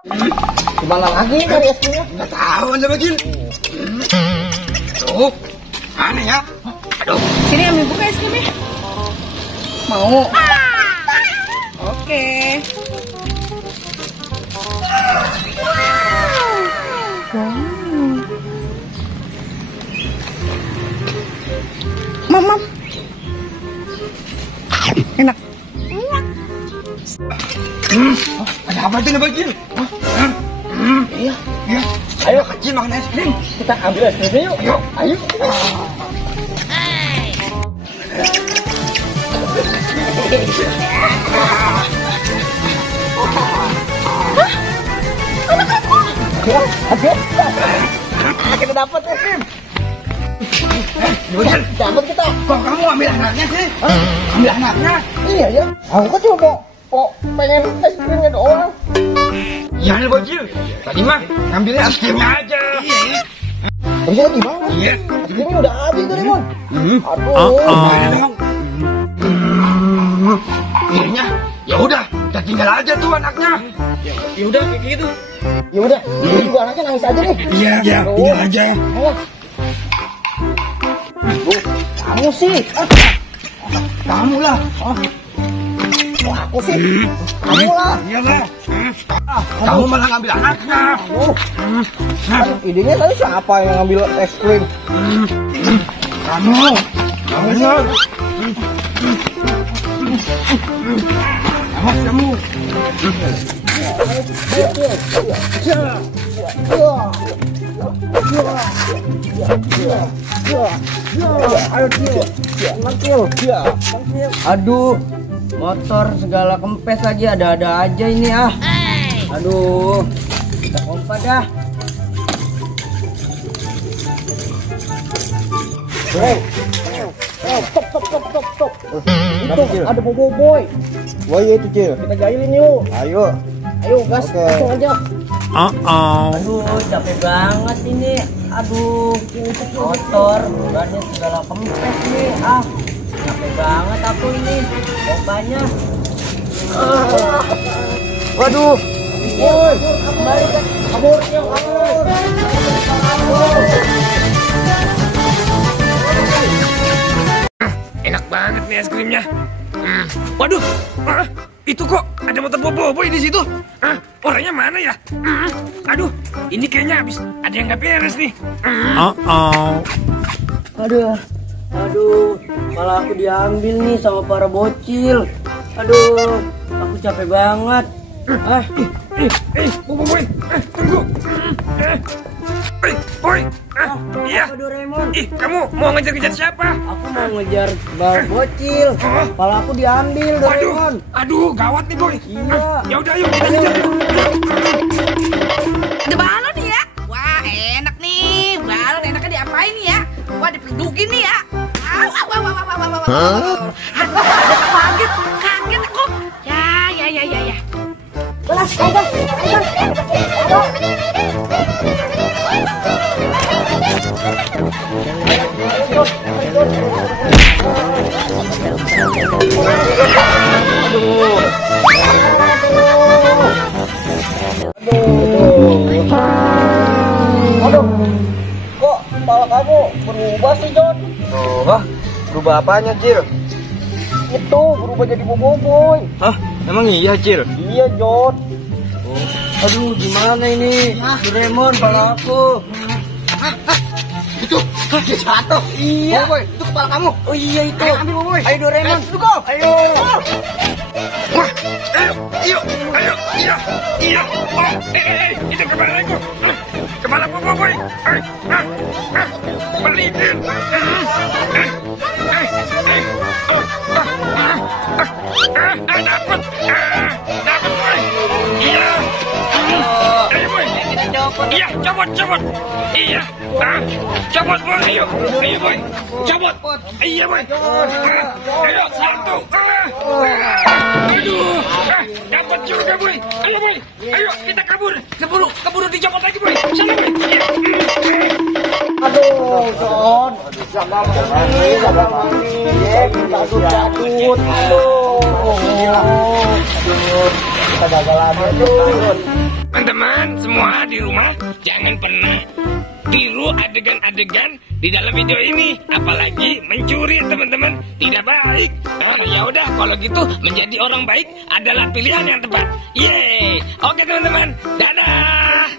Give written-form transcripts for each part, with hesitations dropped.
Gimana lagi dari es krimnya? Nggak tahu Anda Bajil. Tuh, aneh ya. Aduh. Sini Ami buka es krimnya. Mau? Oke. Mam. Enak. Ada apa tuh Bajil? Iya. Ya. Ayo kecil makan es krim. Kita ambil es krimnya yuk. Ayo. Ayo. Kita dapat es krim. Bajil, Dapat kita. kok kamu ambil anaknya sih? Ambil anaknya? Iya ya. Aku kan cuma mau pengen es krimnya doang. Iya nih Bajil. Tadi mah ngambilnya es krimnya aja. Iya. Habisnya gimana? Iya. Es krimnya udah habis tuh Rimon. Aduh. Gimana dong? Akhirnya, ya udah, kita tinggal aja tuh anaknya. Ya udah kayak gitu. Ya udah, ini juga anaknya nangis aja nih. Iya, tinggal aja. Ayo. Kamu sih. Kamu lah. Wah, aku sih. Kamu lah. Iya lah. Kamu malah ngambil anaknya. Idenya tadi siapa yang ngambil es krim? Kamu. Kamu. Awas kamu. Aduh, motor segala kempes lagi, ada-ada aja ini ah. Aduh, kita pompa dah. Stop. Itu ada boboiboy. Wah iya itu Cil. Kita gailin yuk. Ayo. Ayo gas, Oke. langsung aja. Aduh, capek banget ini. Aduh, motor, bannya segala kempes nih. Ah, capek banget aku ini. Pompanya. Waduh. Woi, kembali kan. Kabur. Enak banget nih es krimnya. Waduh, itu kok ada motor boboiboy di situ. Orangnya mana ya? Aduh, ini kayaknya habis ada yang nggak beres nih. Aduh, malah aku diambil nih sama para bocil. Aduh, aku capek banget. Boboiboy, tunggu. Boy, iya. Apa Doraemon? Ih, kamu mau ngejar-ngejar siapa? Aku mau ngejar bal bocil. Malah aku diambil Doraemon. Aduh, gawat nih boy. Iya. Ya udah, ayo kita kejar. Ada balon nih ya. Wah, enak nih. Balon enaknya diapain nih ya? Wah, dipedukin nih ya. Aduh, kaget aku. Ya. Aduh, kok kepala kamu berubah sih, Jon? Wah, berubah apanya Cil? Itu berubah jadi boboiboy. Hah? Emang iya Cil? Iya, Jon. Aduh, gimana ini? Doraemon, kepala aku. Itu, dia jatuh. Iya. Boy, itu kepala kamu. Oh iya itu. Ayo ambil boy. Ayo Doraemon. Ayo. Wah, ayo, iya. Itu kepalaku. Kepala boy. Pelipin. Dapat boy. Iya. Ayo boy. Iya, copot. Iya. Copot boy. Ayo boy. Copot. Iya boy. Ayo satu. Aduh. Dapat juga boy. Ayo boy. Ayo kita kabur. Keburu dicopot lagi boy. Sana boy. Aduh, Jon. Sabar mani. Kita jatuh. Aduh. Kita gagal lagi. Aduh. Mantap. teman-teman semua di rumah jangan pernah tiru adegan-adegan di dalam video ini, apalagi mencuri teman-teman, tidak baik. Nah, ya udah kalau gitu menjadi orang baik adalah pilihan yang tepat. Yeay. Oke teman-teman, dadah.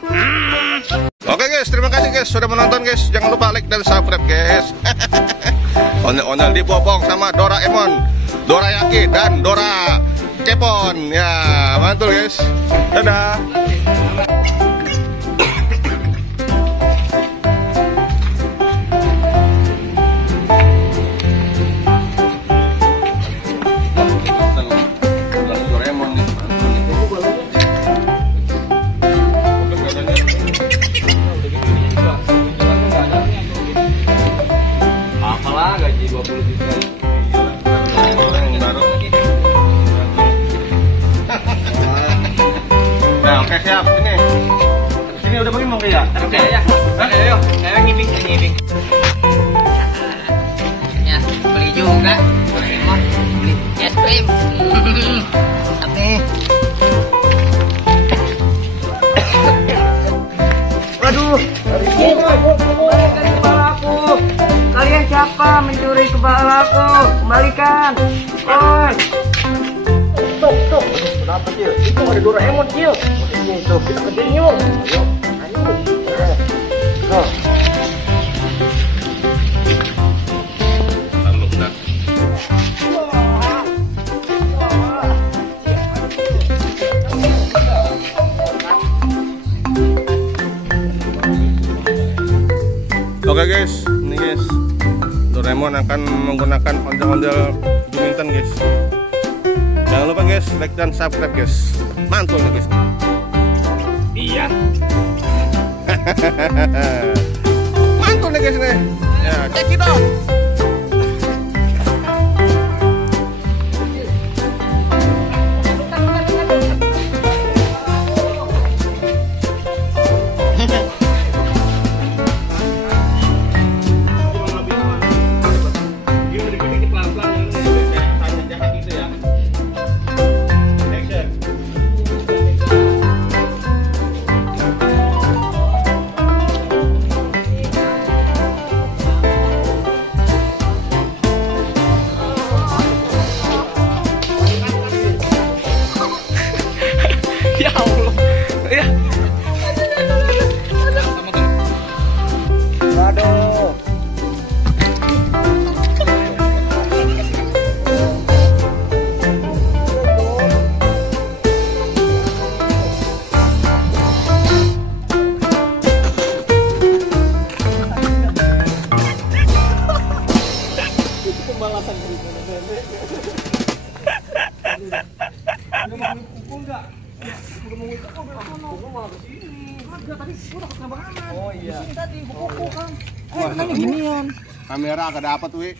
Oke guys, terima kasih guys sudah menonton guys. Jangan lupa like dan subscribe guys. Ondel-ondel dibopong sama Doraemon, Dorayaki dan Dora Kepon. Ya, mantul guys. Dadah. Apalah gaji 20 juta. Nah, oke siap sini. Sini udah pergi mau ke ya? Oke ya. Ayo, saya ngibing. Ya, beli juga. Beli es krim. Tapi waduh, kembalikan kepala aku. Kalian siapa mencuri kepala aku? Kembalikan. Oi. Stop. Kenapa Cil? Itu ada Doraemon Cil. Ini tuh kita kejarin yuk. Ayo. Go. Oke guys, ini guys, Doraemon akan menggunakan ondel-ondel badminton guys. Jangan lupa guys, like dan subscribe guys. Mantul nih guys. Iya. Mantul nih guys nih. Ya, check it out. Ya Allah. Ya. Aduh. Kamera agak dapat, Wi.